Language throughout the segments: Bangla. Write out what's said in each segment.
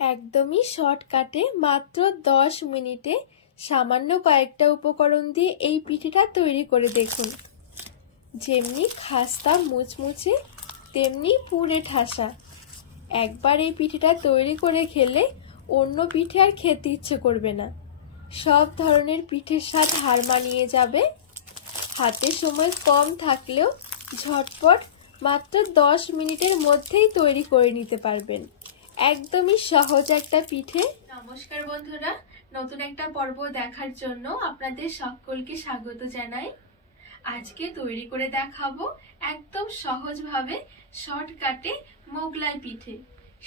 একদমই শর্টকাটে মাত্র 10 মিনিটে সামান্য কয়েকটা উপকরণ দিয়ে এই পিঠেটা তৈরি করে দেখুন। যেমনি খাস্তা মুচমুচে তেমনি পুরে ঠাসা। একবার এই পিঠেটা তৈরি করে খেলে অন্য পিঠে আর খেতে ইচ্ছে করবে না। সব ধরনের পিঠের স্বাদ হার মানিয়ে যাবে। হাতে সময় কম থাকলেও ঝটপট মাত্র 10 মিনিটের মধ্যেই তৈরি করে নিতে পারবেন। একদমই সহজ একটা পিঠে। নমস্কার বন্ধুরা, নতুন একটা পর্ব দেখার জন্য আপনাদের সকলকে স্বাগত জানাই। আজকে তৈরি করে দেখাবো একদম সহজভাবে শর্টকাটে মোগলাই পিঠে।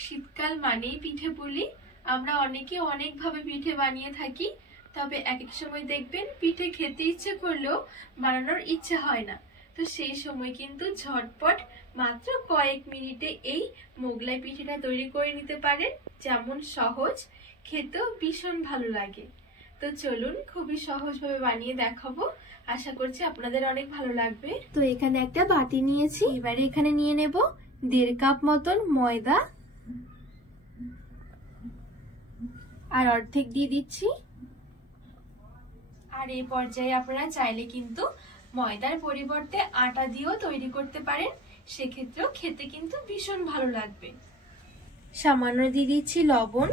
শীতকাল মানেই পিঠে পুলি। আমরা অনেকে অনেকভাবে পিঠে বানিয়ে থাকি, তবে এক এক সময় দেখবেন পিঠে খেতে ইচ্ছে করলেও বানানোর ইচ্ছে হয় না। তো সেই সময় কিন্তু ঝটপট মাত্র কয়েক মিনিটে এই মোগলাই পিঠেটা তৈরি করে নিতে পারেন। যেমন সহজ, খেতেও ভীষণ ভালো লাগে। তো চলুন খুবই সহজভাবে বানিয়ে দেখাবো। আশা করছি আপনাদের অনেক ভালো লাগবে। তো এখানে একটা বাটি নিয়েছি, এবারে এখানে নিয়ে নেব 1.5 কাপ মতন ময়দা আর অর্ধেক দিয়ে দিচ্ছি। আর এই পর্যায়ে আপনারা চাইলে কিন্তু ময়দার পরিবর্তে আটা দিয়েও তৈরি করতে পারেন, সেক্ষেত্রেও খেতে কিন্তু ভীষণ ভালো লাগবে। সামান্য দিয়ে দিচ্ছি লবণ।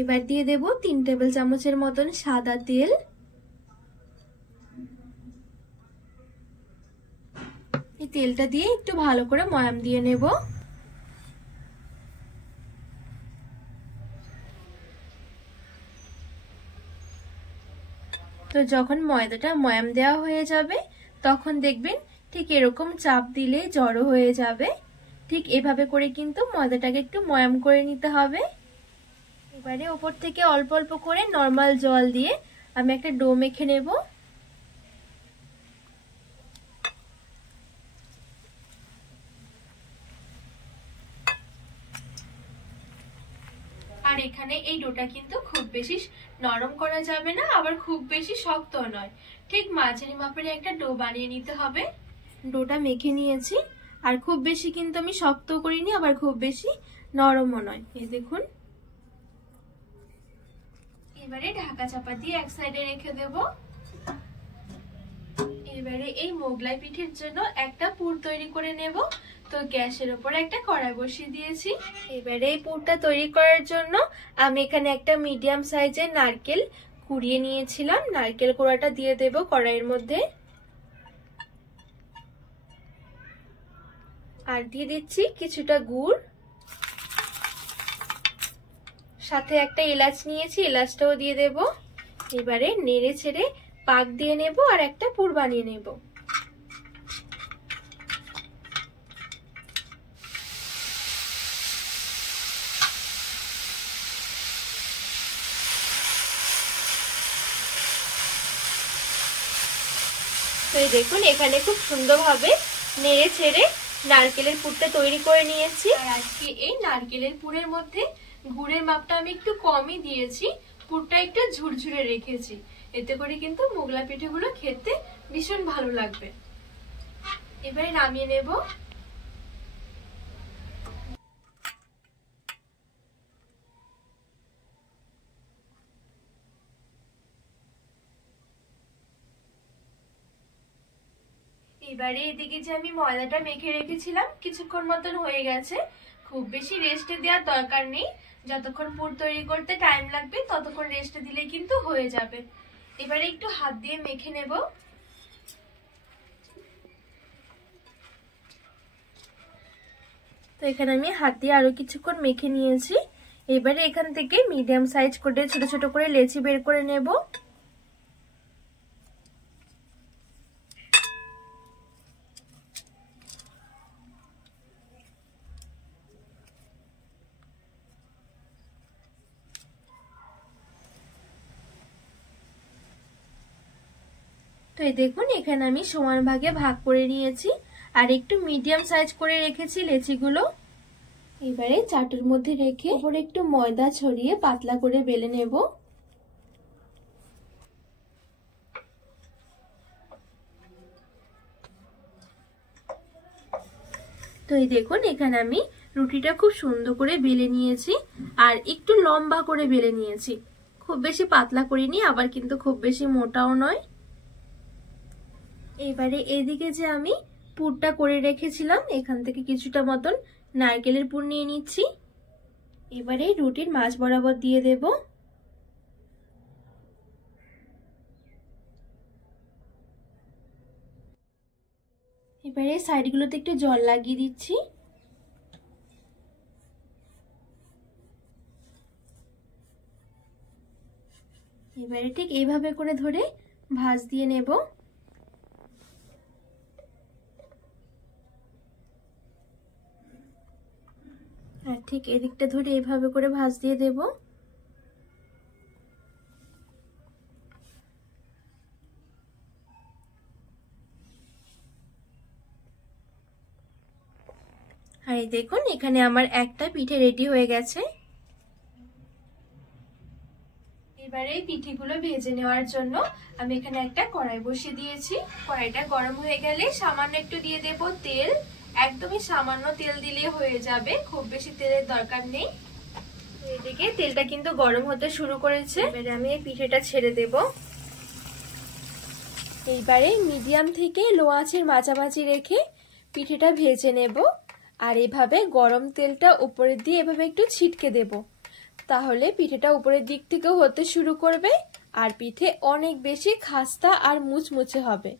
এবার দিয়ে দেব 3 টেবিল চামচের মতন সাদা তেল। এই তেলটা দিয়ে একটু ভালো করে ময়াম দিয়ে নেব। তো যখন ময়দাটা ময়াম দেওয়া হয়ে যাবে তখন দেখবেন ঠিক এরকম চাপ দিলে জড়ো হয়ে যাবে। ঠিক এভাবে করে কিন্তু ময়দাটাকে একটু ময়াম করে নিতে হবে। এবারে ওপর থেকে অল্প অল্প করে নরমাল জল দিয়ে আমি একটা ডো মেখে নেব। আর এখানে এই ডোটা কিন্তু খুব বেশি নরম করা যাবে না, আবার খুব বেশি শক্ত নয়, ঠিক মাঝারি মাপের একটা ডো বানিয়ে নিতে হবে। ডোটা মেখে নিয়েছি, আর খুব বেশি কিন্তু আমি শক্ত করিনি, আবার খুব বেশি নরমও নয়। এই দেখুন। এবারে ঢাকা চাপা দিয়ে এক সাইডে রেখে দেব। এবারে এই মোগলাই পিঠের জন্য একটা পুর তৈরি করে নেব। তো গ্যাসের উপর একটা কড়াই বসিয়ে দিয়েছি। এবারে এই পুরটা তৈরি করার জন্য আমি এখানে একটা মিডিয়াম সাইজের নারকেল কুড়িয়ে নিয়েছিলাম। নারকেল কোড়াটা দিয়ে দেব কড়াইয়ের মধ্যে। আর দিয়ে দিচ্ছি কিছুটা গুড়, সাথে একটা এলাচ নিয়েছি, এলাচটাও দিয়ে দেব। এবারে নেড়ে ছেড়ে পাক দিয়ে নেব আর একটা পুর বানিয়ে নেব। তো দেখুন এখানে খুব সুন্দরভাবে নেড়ে ছেড়ে নারকেলের পুরটা তৈরি করে নিয়েছি। আর আজকে এই নারকেলের পুরের মধ্যে গুড়ের মাপটা আমি একটু কমই দিয়েছি, পুরটা একটু ঝুরঝুরে রেখেছি। এতে করে কিন্তু মোগলাই পিঠেগুলো খেতে ভীষণ ভালো লাগবে। এবারে নামিয়ে নেব। এবারে এদিকে যে আমি ময়দাটা মেখে রেখেছিলাম কিছুক্ষণ মতন হয়ে গেছে। খুব বেশি রেস্টে দেওয়ার দরকার নেই, যতক্ষণ পুর তৈরি করতে টাইম লাগবে ততক্ষণ রেস্টে দিলে কিন্তু হয়ে যাবে। এবারে একটু হাত দিয়ে মেখে নেব। তো এখানে আমি হাত দিয়ে আরো কিছুক্ষণ মেখে নিয়েছি। এবারে এখান থেকে মিডিয়াম সাইজ করে ছোট ছোট করে লেচি বের করে নেব। তো এই দেখুন এখানে আমি সমান ভাগে ভাগ করে নিয়েছি, আর একটু মিডিয়াম সাইজ করে রেখেছি লেচিগুলো। এবারে চাটুর মধ্যে রেখে উপরে একটু ময়দা ছড়িয়ে পাতলা করে বেলে নেব। তো এই দেখুন এখানে আমি রুটিটা খুব সুন্দর করে বেলে নিয়েছি আর একটু লম্বা করে বেলে নিয়েছি, খুব বেশি পাতলা করিনি আবার কিন্তু খুব বেশি মোটাও নয়। এবারে এদিকে যে আমি পুরটা করে রেখেছিলাম এখান থেকে কিছুটা মতন নারকেলের পুর নিয়ে নিচ্ছি। এবারে রুটির মাঝ বরাবর দিয়ে দেব। এবারে সাইডগুলোতে একটু জল লাগিয়ে দিচ্ছি। এবারে ঠিক এইভাবে করে ধরে ভাঁজ দিয়ে নেব। আর ঠিক এদিকটা ধরে এইভাবে করে ভাঁজ দিয়ে দেব। আর এই দেখুন এখানে আমার একটা পিঠে রেডি হয়ে গেছে। এবারে এই পিঠেগুলো ভেজে নেওয়ার জন্য আমি এখানে একটা কড়াই বসিয়ে দিয়েছি। কড়াইটা গরম হয়ে গেলে সামান্য একটু দিয়ে দেব তেল। একদমই সামান্য তেল দিলে হয়ে যাবে, খুব বেশি তেলের দরকার নেই। এদিকে তেলটা কিন্তু গরম হতে শুরু করেছে। এবারে আমি এই পিঠেটা ছেড়ে দেব। এইবারে মিডিয়াম থেকে লো আঁচের মাঝামাঝি রেখে পিঠেটা ভেজে নেব। আর এভাবে গরম তেলটা উপরের দিয়ে এভাবে একটু ছিটকে দেব, তাহলে পিঠেটা উপরের দিক থেকেও হতে শুরু করবে আর পিঠে অনেক বেশি খাস্তা আর মুচমুচে হবে।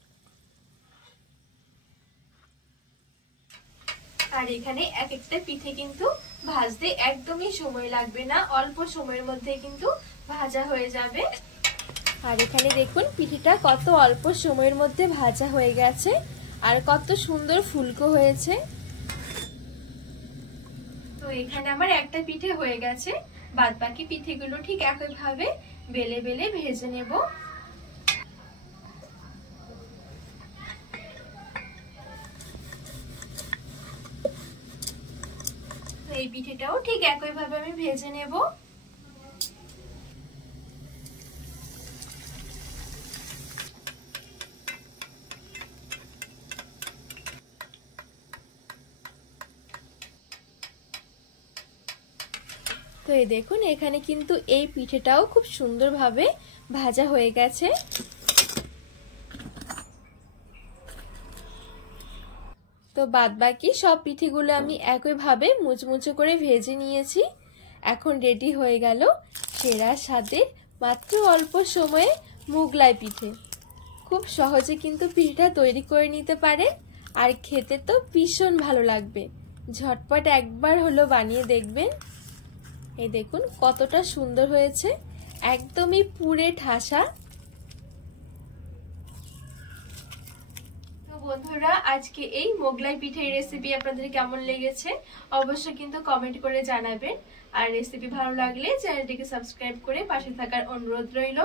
আর এখানে এক একটা পিঠে কিন্তু ভাজতে একদমই সময় লাগবে না, অল্প সময়ের মধ্যে কিন্তু ভাজা হয়ে যাবে। আর এখানে দেখুন পিঠেটা কত অল্প সময়ের মধ্যে ভাজা হয়ে গেছে আর কত সুন্দর ফুলকো হয়েছে। তো এখানে আমার একটা পিঠে হয়ে গেছে, বাদ বাকি পিঠেগুলো ঠিক একইভাবে বেলে বেলে ভেজে নেব। এই পিঠেটাও ঠিক একইভাবে আমি ভেজে নেব। তো এই দেখুন এখানে কিন্তু এই পিঠেটাও খুব সুন্দরভাবে ভাজা হয়ে গেছে। তো বাদবাকি সব পিঠেগুলো আমি একইভাবে মুচমুচে করে ভেজে নিয়েছি। এখন রেডি হয়ে গেল সেরা স্বাদের মাত্র অল্প সময়ে মোগলাই পিঠে। খুব সহজে কিন্তু পিঠেটা তৈরি করে নিতে পারে আর খেতে তো ভীষণ ভালো লাগবে। ঝটপট একবার হলো বানিয়ে দেখবেন। এই দেখুন কতটা সুন্দর হয়েছে, একদমই পুরে ঠাসা। তো বন্ধুরা আজকে এই মোগলাই পিঠের রেসিপি আপনাদের কেমন লেগেছে অবশ্যই কিন্তু কমেন্ট করে জানাবেন। আর রেসিপি ভালো লাগলে চ্যানেলটিকে সাবস্ক্রাইব করে পাশে থাকার অনুরোধ রইল।